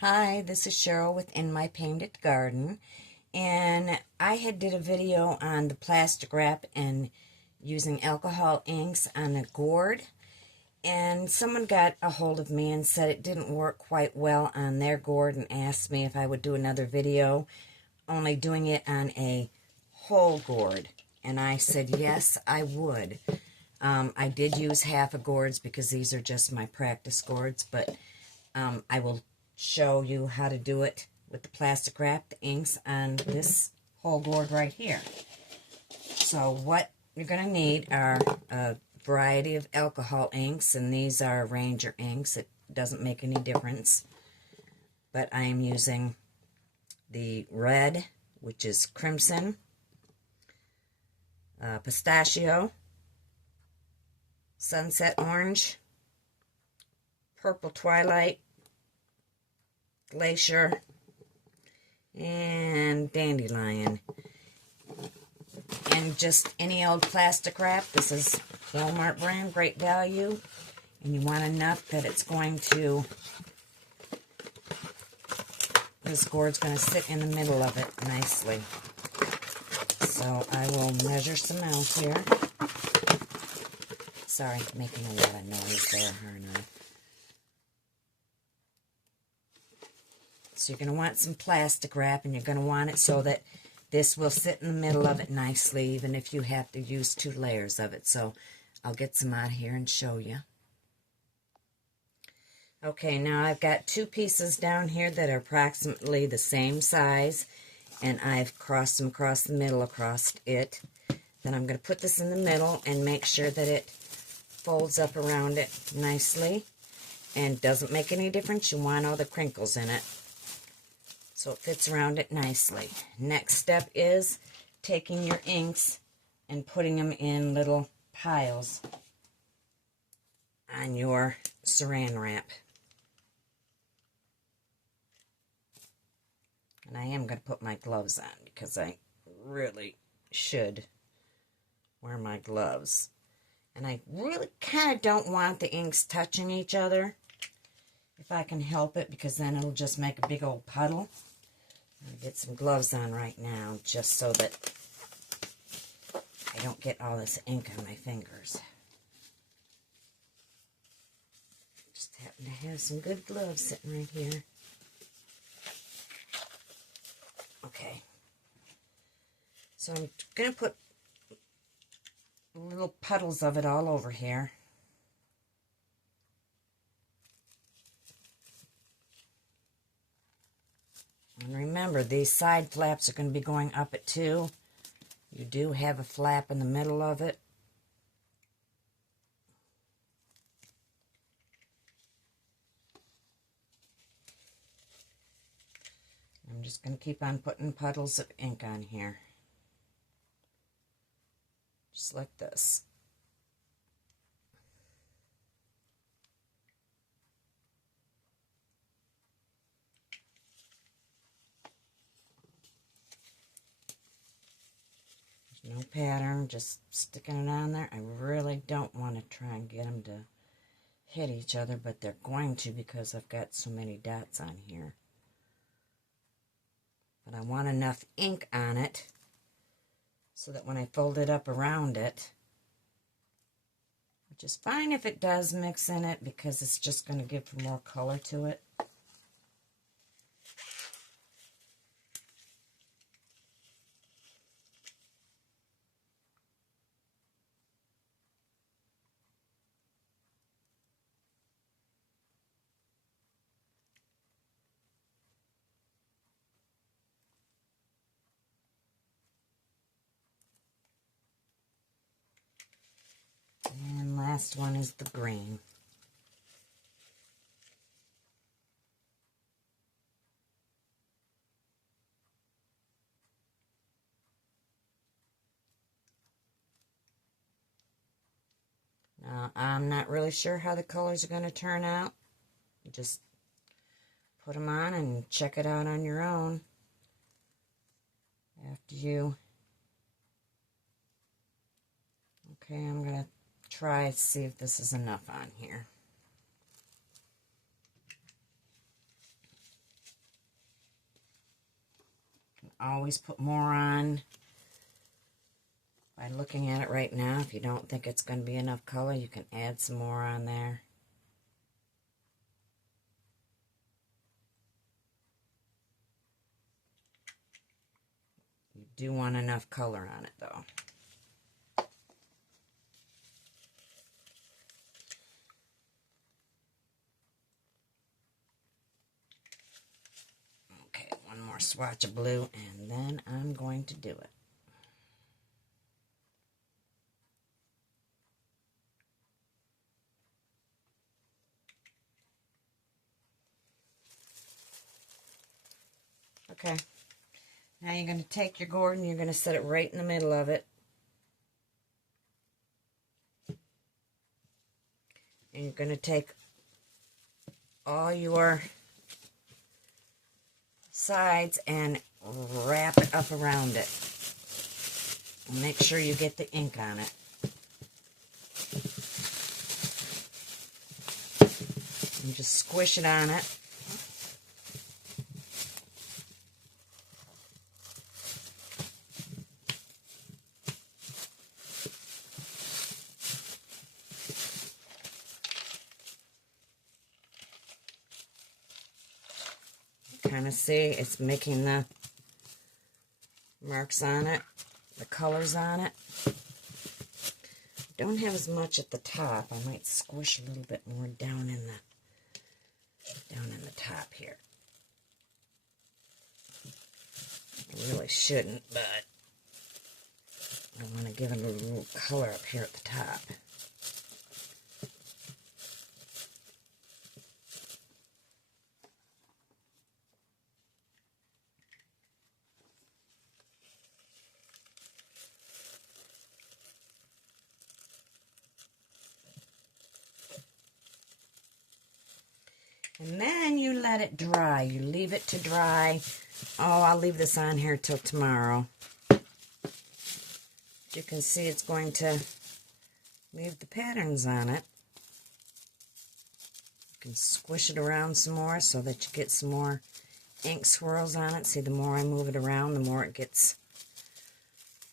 Hi, this is Cheryl with In My Painted Garden, and I had did a video on the plastic wrap and using alcohol inks on a gourd, and someone got a hold of me and said it didn't work quite well on their gourd and asked me if I would do another video only doing it on a whole gourd, and I said yes, I would. I did use half a gourds because these are just my practice gourds, but I will show you how to do it with the plastic wrap, the inks on this whole gourd right here. So what you're going to need are a variety of alcohol inks, and these are Ranger inks. It doesn't make any difference, but I am using the red, which is crimson, pistachio, sunset orange, purple twilight, glacier, and dandelion. And just any old plastic wrap. This is Walmart brand, great value. And you want enough that it's going to, this gourd's going to sit in the middle of it nicely. So I will measure some out here. Sorry, making a lot of noise there, aren't I? So you're going to want some plastic wrap, and you're going to want it so that this will sit in the middle of it nicely, even if you have to use 2 layers of it. So I'll get some out here and show you. Okay, now I've got 2 pieces down here that are approximately the same size, and I've crossed them across the middle across it. Then I'm going to put this in the middle and make sure that it folds up around it nicely, and doesn't make any difference. You want all the crinkles in it so it fits around it nicely. Next step is taking your inks and putting them in little piles on your saran wrap. And I am going to put my gloves on because I really should wear my gloves. And I really kind of don't want the inks touching each other if I can help it, because then it'll just make a big old puddle. I'll get some gloves on right now just so that I don't get all this ink on my fingers. Just happen to have some good gloves sitting right here. Okay. So I'm going to put little puddles of it all over here. And remember, these side flaps are going to be going up at 2. You do have a flap in the middle of it. I'm just going to keep on putting puddles of ink on here. Just like this. No pattern, just sticking it on there. I really don't want to try and get them to hit each other, but they're going to because I've got so many dots on here. But I want enough ink on it so that when I fold it up around it, which is fine if it does mix in it because it's just going to give more color to it. And last one is the green. Now, I'm not really sure how the colors are going to turn out. Just put them on and check it out on your own after you. Okay, I'm going to try to see if this is enough on here. always put more on by looking at it right now. If you don't think it's going to be enough color, you can add some more on there. You do want enough color on it, though. Okay, one more swatch of blue, and then I'm going to do it. Okay, now you're going to take your gourd and you're going to set it right in the middle of it. And you're going to take all your sides and wrap it up around it. And make sure you get the ink on it. And just squish it on it. Kind of see it's making the marks on it, the colors on it. Don't have as much at the top. I might squish a little bit more down in the top here. I really shouldn't, but I want to give it a little color up here at the top. And then you let it dry. You leave it to dry. Oh, I'll leave this on here till tomorrow. You can see it's going to leave the patterns on it. You can squish it around some more so that you get some more ink swirls on it. See, the more I move it around, the more it gets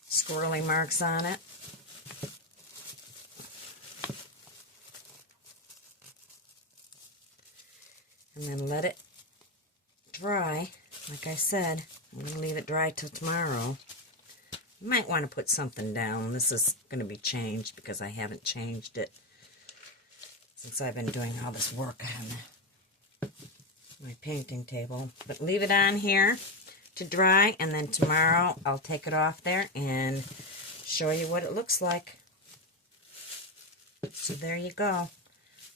swirly marks on it. And then let it dry. Like I said, I'm going to leave it dry till tomorrow. You might want to put something down. This is going to be changed because I haven't changed it since I've been doing all this work on my painting table. But leave it on here to dry, and then tomorrow I'll take it off there and show you what it looks like. So there you go.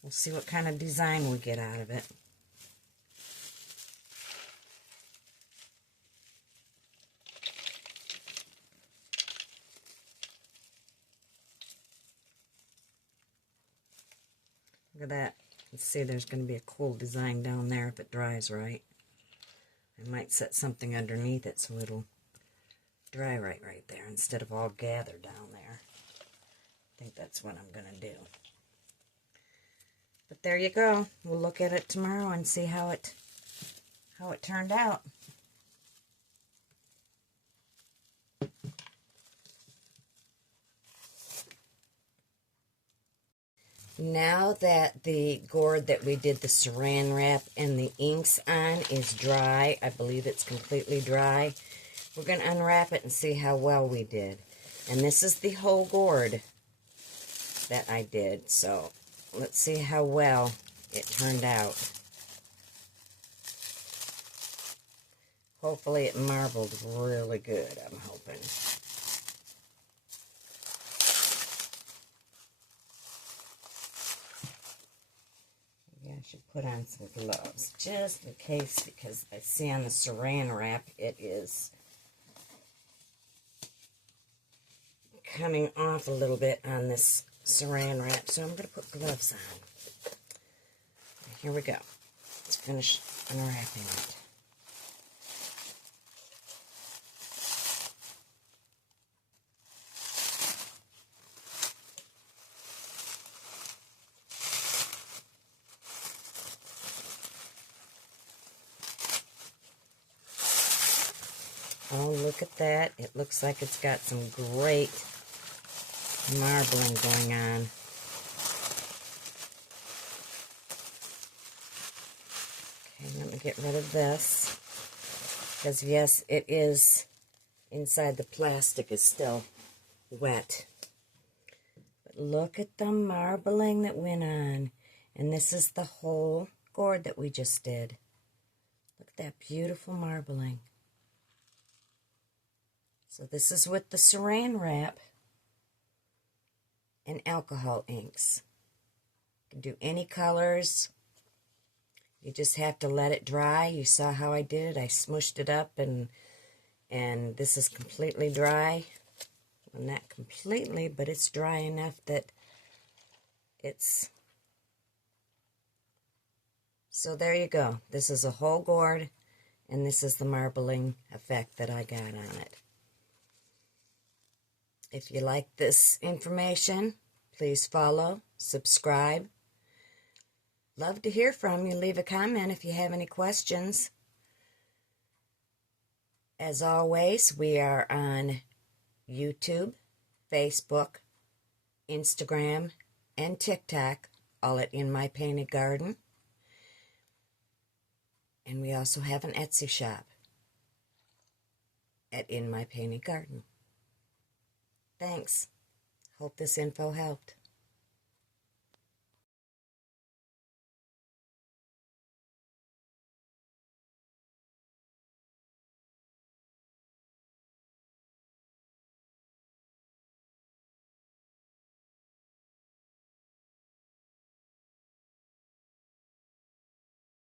We'll see what kind of design we get out of it. Look at that. Let's see, there's going to be a cool design down there if it dries right. I might set something underneath it so it'll dry right there instead of all gathered down there. I think that's what I'm going to do. But there you go. We'll look at it tomorrow and see how it turned out. Now that the gourd that we did the saran wrap and the inks on is dry, I believe it's completely dry, we're going to unwrap it and see how well we did. And this is the whole gourd that I did, so let's see how well it turned out. Hopefully it marbled really good, I'm hoping. I should put on some gloves, just in case, because I see on the saran wrap it is coming off a little bit on this saran wrap, so I'm going to put gloves on. Here we go. Let's finish unwrapping it. Oh, look at that. It looks like it's got some great marbling going on. Okay, let me get rid of this. Because, yes, it is, inside the plastic is still wet. But look at the marbling that went on. And this is the whole gourd that we just did. Look at that beautiful marbling. So this is with the saran wrap and alcohol inks. You can do any colors. You just have to let it dry. You saw how I did it. I smushed it up, and this is completely dry. Well, not completely, but it's dry enough that it's... So there you go. This is a whole gourd, and this is the marbling effect that I got on it. If you like this information, please follow, subscribe. Love to hear from you. Leave a comment if you have any questions. As always, we are on YouTube, Facebook, Instagram, and TikTok, all at In My Painted Garden. And we also have an Etsy shop at In My Painted Garden. Thanks. Hope this info helped.